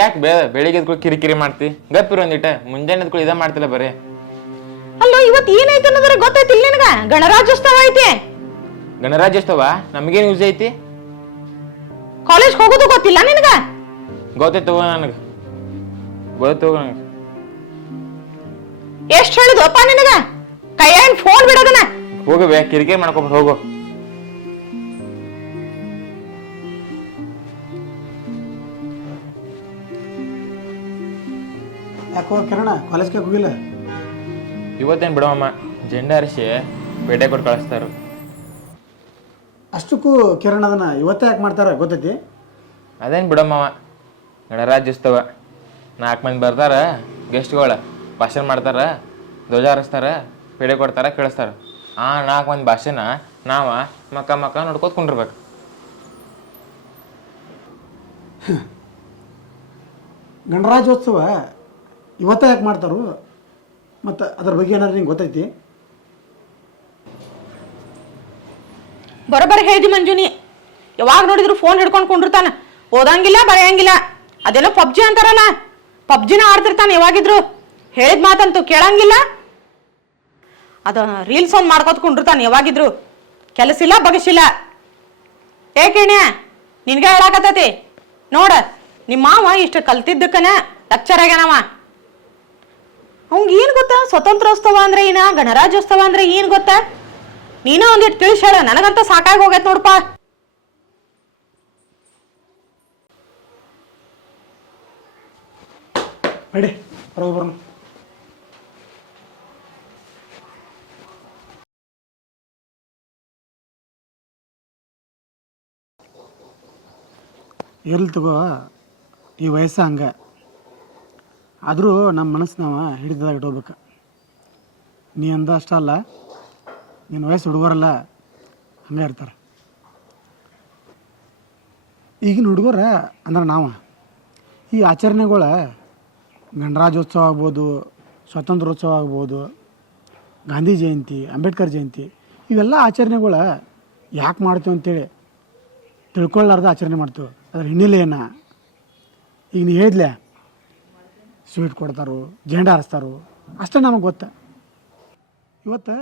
ನೋಡಿದ್ರು ಬೆಳಿಗ್ಗೆ ಕಿರಿಕಿರಿ ಮಾಡ್ತಿ? ಗಪ್ಪಿರು ಒಂದಿಟ ಮುಂಜಾನೆ ಎದ್ಕೊಳ್ಳಿ ಇದ ಮಾಡ್ತಿಲ್ಲ ಬರೀ. ಅಲ್ಲೋ ಇವತ್ ಏನೈತೆ ಅನ್ನೋದ್ರ ಗೊತ್ತೈತಿಲ್ಲ ನಿನಗ? ಗಣರಾಜ್ಯೋತ್ಸವ ಐತಿ. ಗಣರಾಜ್ಯೋತ್ಸವ? ನಮಗೇನು ಯೂಸ್ ಐತಿ? ಕಾಲೇಜ್ ಹೋಗೋದು ಗೊತ್ತಿಲ್ಲ ನಿನಗ? ಗೊತ್ತೈತೆ ನನಗೆ. ಗೊತ್ತು ನನಗೆ. ಎಷ್ಟ್ ಹೇಳಿದ್ವಪ್ಪ ನಿನಗ? ಕೈಯಾಗ ಫೋನ್ ಬಿಡೋದನ? ಹೋಗು ಬೇ ಕಿರಿಕಿರಿ ಹೋಗೋ ಹೋಗು. ಯಾಕೋ ಕಿರಣ ಕಾಲೇಜ್ಗೆ ಹೋಗಿಲ್ಲ? ಇವತ್ತೇನು ಬಿಡವಮ್ಮ ಜೆಂಡ ಹರಿಸಿ ಬೇಟೆ ಕೊಟ್ಟು ಕಳಿಸ್ತಾರ. ಅಷ್ಟಕ್ಕೂ ಕಿರಣ ಅದನ್ನ ಇವತ್ತೇ ಯಾಕೆ ಮಾಡ್ತಾರ ಗೊತ್ತೈತಿ? ಅದೇನು ಬಿಡಮ್ಮ ಗಣರಾಜ್ಯೋತ್ಸವ. ನಾಲ್ಕು ಮಂದಿ ಬರ್ತಾರ ಗೆಸ್ಟ್ಗಳ ಭಾಷಣ ಮಾಡ್ತಾರ ಧ್ವಜ ಹಾರಿಸ್ತಾರ ಪೇಡೆ ಕೊಡ್ತಾರ ಕೇಳಿಸ್ತಾರ. ಆ ನಾಲ್ಕು ಮಂದಿ ಭಾಷೆನ ನಾವ ಮಕ್ಕ ಮಕ್ಕ ನೋಡ್ಕೋತ ಕುಂಡಿರ್ಬೇಕು. ಗಣರಾಜ್ಯೋತ್ಸವ ಇವತ್ತೇ ಯಾಕೆ ಮಾಡ್ತಾರು? ಮತ್ತು ಅದ್ರ ಬಗ್ಗೆ ಏನಾದ್ರು ನಿಂಗೆ ಗೊತ್ತೈತಿ? ಬರೋಬ್ಬರ ಹೇಳಿದಿ ಮಂಜುನಿ. ಯಾವಾಗ ನೋಡಿದ್ರು ಫೋನ್ ಹಿಡ್ಕೊಂಡು ಕುಂಡಿರ್ತಾನ. ಓದಂಗಿಲ್ಲ, ಬರೆಯಂಗಿಲ್ಲ. ಅದೇನೋ ಪಬ್ಜಿ ಅಂತಾರಲ್ಲ. ಪಬ್ಜಿನ ಆಡ್ತಿರ್ತಾನೆ ಯಾವಾಗಿದ್ರು. ಹೇಳಿದ ಮಾತಂತೂ ಕೇಳಂಗಿಲ್ಲ. ಅದ ರೀಲ್ಸ್ ಒಂದು ಮಾಡ್ಕೊತ ಕುಂಡಿರ್ತಾನೆ ಯಾವಾಗಿದ್ರು. ಕೆಲಸ ಇಲ್ಲ ಬಗಸಿಲ್ಲ ಏಕೆಣ್ಯ ನಿನ್ಗೆ ಹೇಳಾಕತ್ತೈತಿ. ನೋಡ ನಿಮ್ಮ ಮಾವ ಇಷ್ಟು ಕಲ್ತಿದ್ದಕ್ಕನ ಲೆಕ್ಚರ್ ಆಗ್ಯಾನವ ಅವಂಗ ಏನು ಗೊತ್ತಾ? ಸ್ವತಂತ್ರೋತ್ಸವ ಅಂದ್ರೆ ಏನ? ಗಣರಾಜ್ಯೋತ್ಸವ ಅಂದ್ರೆ ಏನು ಗೊತ್ತಾ? ನೀನ ಒಂದಿಟ್ಟು ತಿಳಿಸ್ ನನಗಂತ ಸಾಕಾಗಿ ಹೋಗೈತ್ ನೋಡಪ್ಪ ನಡಿ, ಹೊರಗೆ ಬರೋಣ. ಇರ್ಲಿ ತಗೋ ಈ ವಯಸ್ಸ ಹಂಗೆ ಆದರೂ ನಮ್ಮ ಮನಸ್ಸು ನಾವು ಹಿಡಿದಾಗ ಇಟ್ಕೋಬೇಕು. ನೀ ಅಂದ ಅಷ್ಟ ಅಲ್ಲ ನಿನ್ನ ವಯಸ್ಸು ಹುಡುಗರಲ್ಲ, ಹಂಗೆ ಇರ್ತಾರೆ. ಈಗಿನ ಹುಡುಗರ ಅಂದ್ರೆ ನಾವು. ಈ ಆಚರಣೆಗಳ ಗಣರಾಜ್ಯೋತ್ಸವ ಆಗ್ಬೋದು, ಸ್ವಾತಂತ್ರ್ಯೋತ್ಸವ ಆಗ್ಬೋದು, ಗಾಂಧಿ ಜಯಂತಿ, ಅಂಬೇಡ್ಕರ್ ಜಯಂತಿ, ಇವೆಲ್ಲ ಆಚರಣೆಗಳ ಯಾಕೆ ಮಾಡ್ತೀವಿ ಅಂತೇಳಿ ತಿಳ್ಕೊಳ್ಳಾರ್ದ ಆಚರಣೆ ಮಾಡ್ತೀವಿ. ಅದ್ರ ಹಿನ್ನೆಲೆ ಏನ ಈಗ ನೀ ಹೇಳಿದ್ಲೆ ಸ್ವೀಟ್ ಕೊಡ್ತಾರೋ ಜೆಂಡ ಹಾರಿಸ್ತಾರೋ ಅಷ್ಟೇ ನಮಗೆ ಗೊತ್ತ. ಇವತ್ತು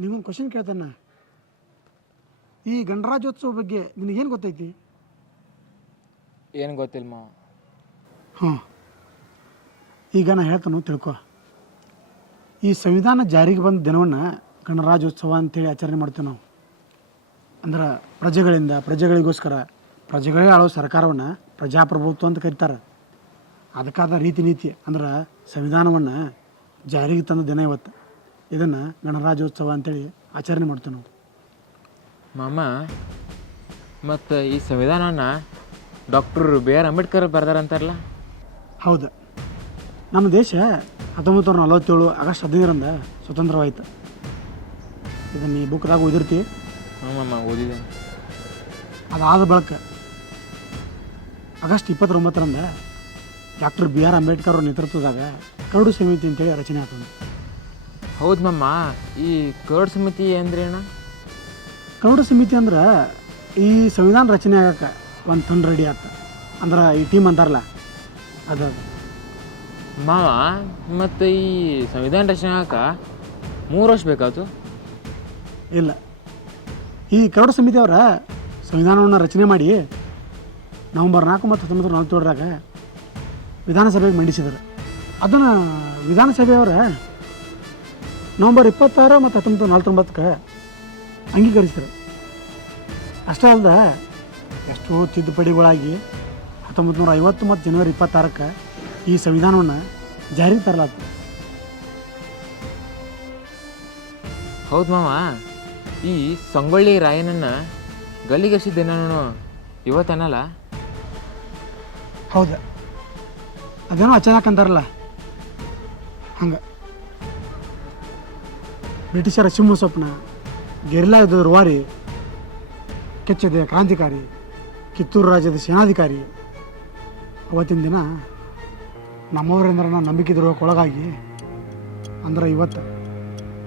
ನಿಮಗೊಂದು ಕ್ವಶನ್ ಕೇಳ್ತಾನೆ. ಈ ಗಣರಾಜ್ಯೋತ್ಸವ ಬಗ್ಗೆ ನಿನಗೇನು ಗೊತ್ತೈತಿ? ಏನು ಗೊತ್ತಿಲ್ಲ ಮಾವ. ಹಾಂ ಈಗ ನಾನು ಹೇಳ್ತಾನು ತಿಳ್ಕೊ. ಈ ಸಂವಿಧಾನ ಜಾರಿಗೆ ಬಂದ ದಿನವನ್ನು ಗಣರಾಜ್ಯೋತ್ಸವ ಅಂತೇಳಿ ಆಚರಣೆ ಮಾಡ್ತೀವಿ ನಾವು. ಅಂದ್ರೆ ಪ್ರಜೆಗಳಿಂದ ಪ್ರಜೆಗಳಿಗೋಸ್ಕರ ಪ್ರಜೆಗಳೇ ಆಳೋ ಸರ್ಕಾರವನ್ನು ಪ್ರಜಾಪ್ರಭುತ್ವ ಅಂತ ಕರೀತಾರೆ. ಅದಕ್ಕಾದ ರೀತಿ ನೀತಿ ಅಂದ್ರೆ ಸಂವಿಧಾನವನ್ನು ಜಾರಿಗೆ ತಂದ ದಿನ ಇವತ್ತು. ಇದನ್ನು ಗಣರಾಜ್ಯೋತ್ಸವ ಅಂತೇಳಿ ಆಚರಣೆ ಮಾಡ್ತೇವೆ ನಾವು. ಮಾಮ ಮತ್ತು ಈ ಸಂವಿಧಾನನ ಡಾಕ್ಟರ್ ಬಿ ಆರ್ ಅಂಬೇಡ್ಕರ್ ಬರ್ದಾರಂತಾರಲ್ಲ ಹೌದು. ನಮ್ಮ ದೇಶ ಹತ್ತೊಂಬತ್ತು ನೂರ ನಲವತ್ತೇಳು ಆಗಸ್ಟ್ ಹದಿನೈದರಿಂದ ಸ್ವತಂತ್ರವಾಯಿತು. ಇದನ್ನು ಈ ಬುಕ್ದಾಗ ಓದಿರ್ತಿ ಹ್ಞೂ ಮಾಮ ಓದಿದೆ. ಅದಾದ ಬಳಿಕ ಆಗಸ್ಟ್ ಇಪ್ಪತ್ತೊಂಬತ್ತರಂದ ಡಾಕ್ಟರ್ ಬಿ ಆರ್ ಅಂಬೇಡ್ಕರ್ ಅವ್ರ ನೇತೃತ್ವದಾಗ ಕರಡು ಸಮಿತಿ ಅಂತೇಳಿ ರಚನೆ ಆಗ್ತದೆ ಹೌದು ಮಮ್ಮ ಈ ಕರಡು ಸಮಿತಿ ಅಂದ್ರೇನ ಕರಡು ಸಮಿತಿ ಅಂದ್ರೆ ಈ ಸಂವಿಧಾನ ರಚನೆ ಆಗಕ್ಕೆ ಒಂದು ತಂಡ ರೆಡಿ ಆತ. ಅಂದ್ರೆ ಈ ಟೀಮ್ ಅಂತಾರಲ್ಲ ಅದು ಅದು. ಮಾವ ಮತ್ತು ಈ ಸಂವಿಧಾನ ರಚನೆ ಆಗಕ್ಕೆ ಮೂರು ವರ್ಷ ಬೇಕಾಯ್ತು ಇಲ್ಲ. ಈ ಕರಡು ಸಮಿತಿ ಅವರ ಸಂವಿಧಾನವನ್ನು ರಚನೆ ಮಾಡಿ ನವಂಬರ್ ನಾಲ್ಕು ಮತ್ತು ಹತ್ತೊಂಬತ್ತು ನಲವತ್ತೇಳರಾಗ ವಿಧಾನಸಭೆಗೆ ಮಂಡಿಸಿದರು ಅದನ್ನು ವಿಧಾನಸಭೆಯವರ ನವಂಬರ್ ಇಪ್ಪತ್ತಾರು ಮತ್ತು ಹತ್ತೊಂಬತ್ತು ನಲ್ವತ್ತೊಂಬತ್ತಕ್ಕೆ ಅಂಗೀಕರಿಸಿದರು ಅಷ್ಟೇ ಅಲ್ಲದೆ ಎಷ್ಟೋ ತಿದ್ದುಪಡಿಗಳಾಗಿ ಹತ್ತೊಂಬತ್ತು ನೂರ ಐವತ್ತು ಮತ್ತು ಜನವರಿ ಇಪ್ಪತ್ತಾರಕ್ಕೆ ಈ ಸಂವಿಧಾನವನ್ನು ಜಾರಿಗೆ ತರಲಾಗ್ತದೆ. ಹೌದು ಮಾವ. ಈ ಸಂಗೊಳ್ಳಿ ರಾಯನನ್ನ ಗಲ್ಲಿಗಸಿದ್ದೆ ನಾನು ಇವತ್ತನ್ನಲ್ಲ ಹೌದು. ಅದೇನೋ ಅಚಾನಕ್ ಅಂತಾರಲ್ಲ. ಹಂಗೆ. ಬ್ರಿಟಿಷರ ಸಿಂಹ ಸ್ವಪ್ನ ಗೆರಿಲಾ ಯುದ್ಧದ ರುವಾರಿ, ಕೆಚ್ಚದೆ ಕ್ರಾಂತಿಕಾರಿ, ಕಿತ್ತೂರು ರಾಜ್ಯದ ಸೇನಾಧಿಕಾರಿ. ಅವತ್ತಿನ ದಿನ ನಮ್ಮವರಿಂದ ನಂಬಿಕೆ ದ್ರೋಹಕ್ಕೆ ಅಂದ್ರೆ ಇವತ್ತು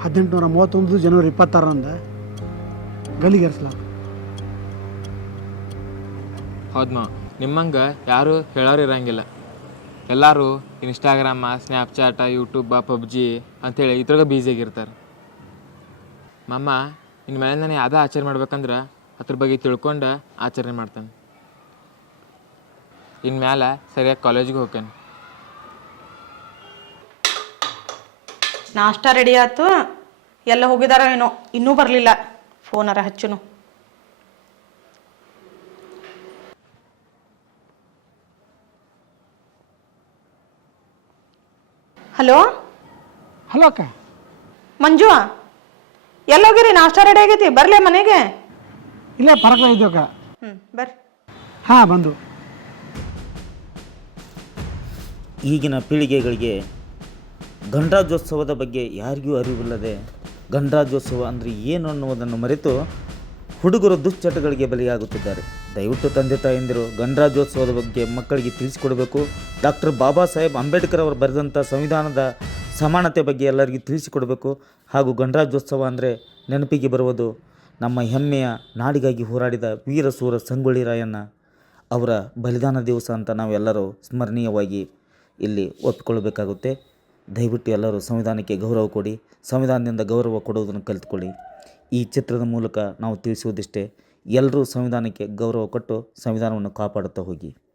ಹದಿನೆಂಟುನೂರ ಮೂವತ್ತೊಂದು ಜನವರಿ ಇಪ್ಪತ್ತಾರರಂದು ಗಲ್ಲಿಗೇರಿಸಲಾಗ ಹೌದ್ ನಿಮ್ಮಂಗ ನಿಮ್ಮಂಗೆ ಯಾರು ಹೇಳೋರು ಇರಂಗಿಲ್ಲ. ಎಲ್ಲರೂ ಇನ್ಸ್ಟಾಗ್ರಾಮ ಸ್ನ್ಯಾಪ್ಚಾಟ ಯೂಟ್ಯೂಬ ಪಬ್ಜಿ ಅಂಥೇಳಿ ಇದ್ರಾಗ ಬ್ಯುಸಿಯಾಗಿರ್ತಾರೆ ಮಮ್ಮ ಇನ್ನು ಮೇಲೆ ನಾನು ಯಾವುದೇ ಆಚರಣೆ ಮಾಡ್ಬೇಕಂದ್ರೆ ಅದ್ರ ಬಗ್ಗೆ ತಿಳ್ಕೊಂಡು ಆಚರಣೆ ಮಾಡ್ತಾನೆ. ಇನ್ನು ಮೇಲೆ ಸರಿಯಾಗಿ ಕಾಲೇಜಿಗೆ ಹೋಗ್ತೇನೆ. ನಾಷ್ಟ ರೆಡಿ ಆಯ್ತು ಎಲ್ಲ ಹೋಗಿದಾರ ಏನೋ, ಇನ್ನೂ ಬರಲಿಲ್ಲ. ಫೋನಾರ ಹಚ್ಚುನು. ಹಲೋ? ಹಲೋ ಅಕ್ಕ. ಮಂಜು ಎಲ್ಲೋಗಿರಿ ನಾಷ್ಟ ರೆಡಿ ಆಗೈತಿ ಬರಲೇ ಮನೆಗೆ? ಇಲ್ಲ ಪರಕ ಇದ್ದು ಅಕ್ಕ. ಹ್ಞೂ ಬರ್ರಿ. ಹಾಂ ಬಂದು. ಈಗಿನ ಪೀಳಿಗೆಗಳಿಗೆ ಗಣರಾಜ್ಯೋತ್ಸವದ ಬಗ್ಗೆ ಯಾರಿಗೂ ಅರಿವಿಲ್ಲದೆ ಗಣರಾಜ್ಯೋತ್ಸವ ಅಂದರೆ ಏನು ಅನ್ನುವುದನ್ನು ಮರೆತು ಹುಡುಗರು ದುಶ್ಚಟಗಳಿಗೆ ಬಲಿಯಾಗುತ್ತಿದ್ದಾರೆ. ದಯವಿಟ್ಟು ತಂದೆ ತಾಯಂದಿರು, ಗಣರಾಜ್ಯೋತ್ಸವದ ಬಗ್ಗೆ ಮಕ್ಕಳಿಗೆ ತಿಳಿಸಿಕೊಡಬೇಕು. ಡಾಕ್ಟರ್ ಬಾಬಾ ಸಾಹೇಬ್ ಅಂಬೇಡ್ಕರ್ ಅವರು ಬರೆದಂಥ ಸಂವಿಧಾನದ ಸಮಾನತೆ ಬಗ್ಗೆ ಎಲ್ಲರಿಗೂ ತಿಳಿಸಿಕೊಡಬೇಕು. ಹಾಗೂ ಗಣರಾಜ್ಯೋತ್ಸವ ಅಂದರೆ ನೆನಪಿಗೆ ಬರುವುದು ನಮ್ಮ ಹೆಮ್ಮೆಯ ನಾಡಿಗಾಗಿ ಹೋರಾಡಿದ ವೀರ ಸೂರ ಸಂಗೊಳ್ಳಿ ರಾಯಣ್ಣ ಅವರ ಬಲಿದಾನ ದಿವಸ ಅಂತ ನಾವೆಲ್ಲರೂ ಸ್ಮರಣೀಯವಾಗಿ ಇಲ್ಲಿ ಒಪ್ಪಿಕೊಳ್ಳಬೇಕಾಗುತ್ತೆ ದಯವಿಟ್ಟು ಎಲ್ಲರೂ ಸಂವಿಧಾನಕ್ಕೆ ಗೌರವ ಕೊಡಿ. ಸಂವಿಧಾನದಿಂದ ಗೌರವ ಕೊಡುವುದನ್ನು ಕಲಿತುಕೊಳ್ಳಿ. ಈ ಚಿತ್ರದ ಮೂಲಕ ನಾವು ತಿಳಿಸುವುದಿಷ್ಟೇ ಎಲ್ಲರೂ ಸಂವಿಧಾನಕ್ಕೆ ಗೌರವ ಕೊಟ್ಟು ಸಂವಿಧಾನವನ್ನು ಕಾಪಾಡುತ್ತಾ ಹೋಗಿ.